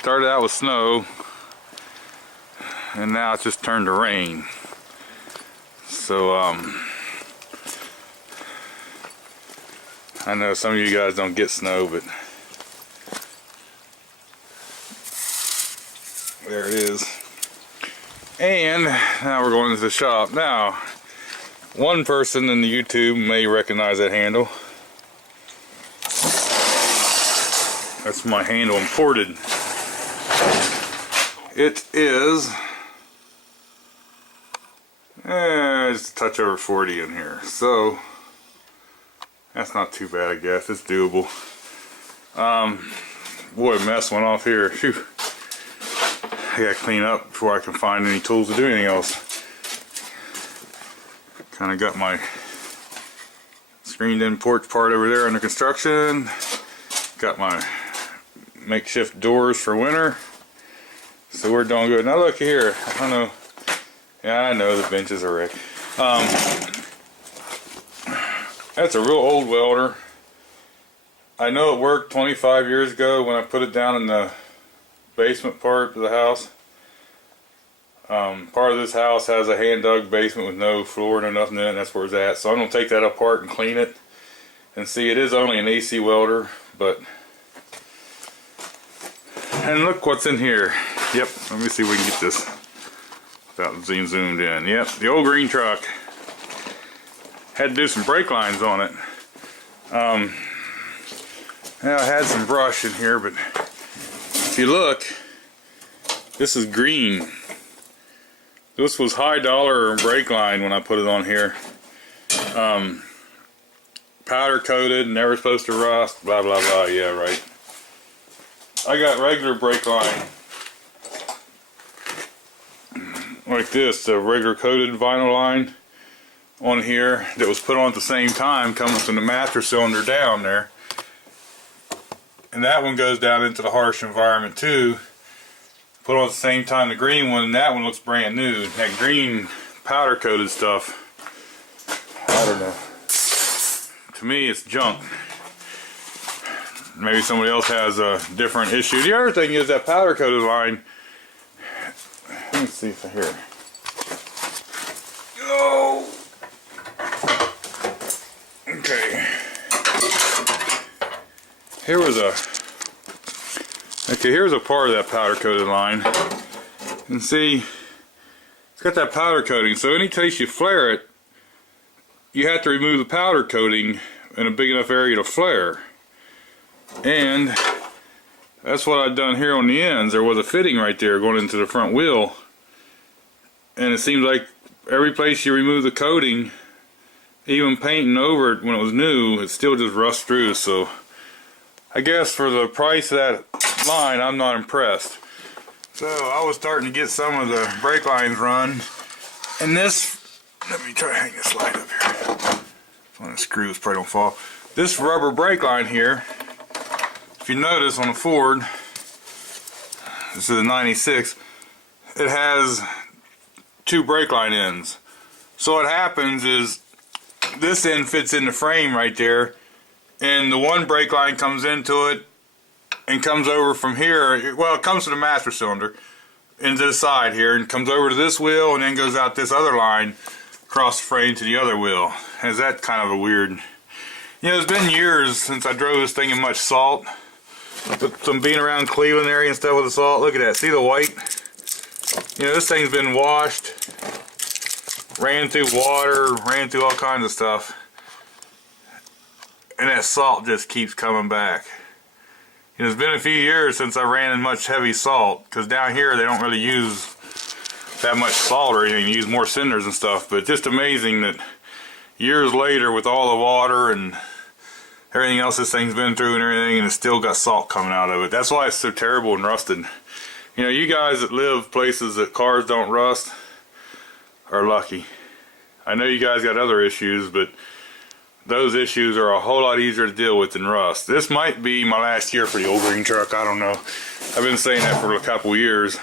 Started out with snow, and now it's just turned to rain. So I know some of you guys don't get snow, but there it is. And now we're going to the shop. Now, one person in the YouTube may recognize that handle. That's my handle imported. It is just a touch over 40 in here, so that's not too bad, I guess. It's doable. Boy, a mess went off here. Phew. I gotta clean up before I can find any tools to do anything else. Kind of got my screened in porch part over there under construction. Got my makeshift doors for winter. So we're doing good. Now look here. I don't know. Yeah, I know the benches are wrecked. That's a real old welder. I know it worked 25 years ago when I put it down in the basement part of the house. Part of this house has a hand dug basement with no floor, no nothing in it, and that's where it's at. So I'm going to take that apart and clean it and see. It is only an AC welder, but and look what's in here. Yep, let me see if we can get this without being zoomed in. Yep, the Ole Green Truck. Had to do some brake lines on it. Now I had some brush in here, but if you look, this is green. This was high dollar brake line when I put it on here. Powder coated, never supposed to rust, blah blah blah. Yeah, right. I got regular brake line like this, the regular coated vinyl line on here that was put on at the same time, coming from the master cylinder down there. And that one goes down into the harsh environment too. Put on at the same time the green one, and that one looks brand new. That green powder coated stuff, I don't know. To me, it's junk. Maybe somebody else has a different issue. The other thing is that powder coated line. Let me see if I hear. Oh. Okay. Here's a part of that powder coated line. And see, it's got that powder coating. So any place you flare it, you have to remove the powder coating in a big enough area to flare. And that's what I've done here on the ends. There was a fitting right there going into the front wheel, and it seems like every place you remove the coating, even painting over it when it was new, it still just rusts through. So I guess for the price of that line, I'm not impressed. So I was starting to get some of the brake lines run, and this, let me try to hang this light up here. One of the screws probably don't fall. This rubber brake line here, if you notice on the Ford, this is a 96, it has two brake line ends. So what happens is this end fits in the frame right there, and the one brake line comes into it and comes over from here. Well, it comes to the master cylinder into the side here and comes over to this wheel and then goes out this other line across the frame to the other wheel. Is that kind of a weird, you know, it's been years since I drove this thing in much salt. But some being around Cleveland area and stuff with the salt, look at that, see the white? You know, this thing's been washed, ran through water, ran through all kinds of stuff, and that salt just keeps coming back. You know, it's been a few years since I ran in much heavy salt, because down here they don't really use that much salt or anything, they use more cinders and stuff. But just amazing that years later, with all the water and everything else this thing's been through and everything, and it's still got salt coming out of it. That's why it's so terrible and rusted. You know, you guys that live places that cars don't rust are lucky. I know you guys got other issues, but those issues are a whole lot easier to deal with than rust. This might be my last year for the Ole Green Truck, I don't know. I've been saying that for a couple years.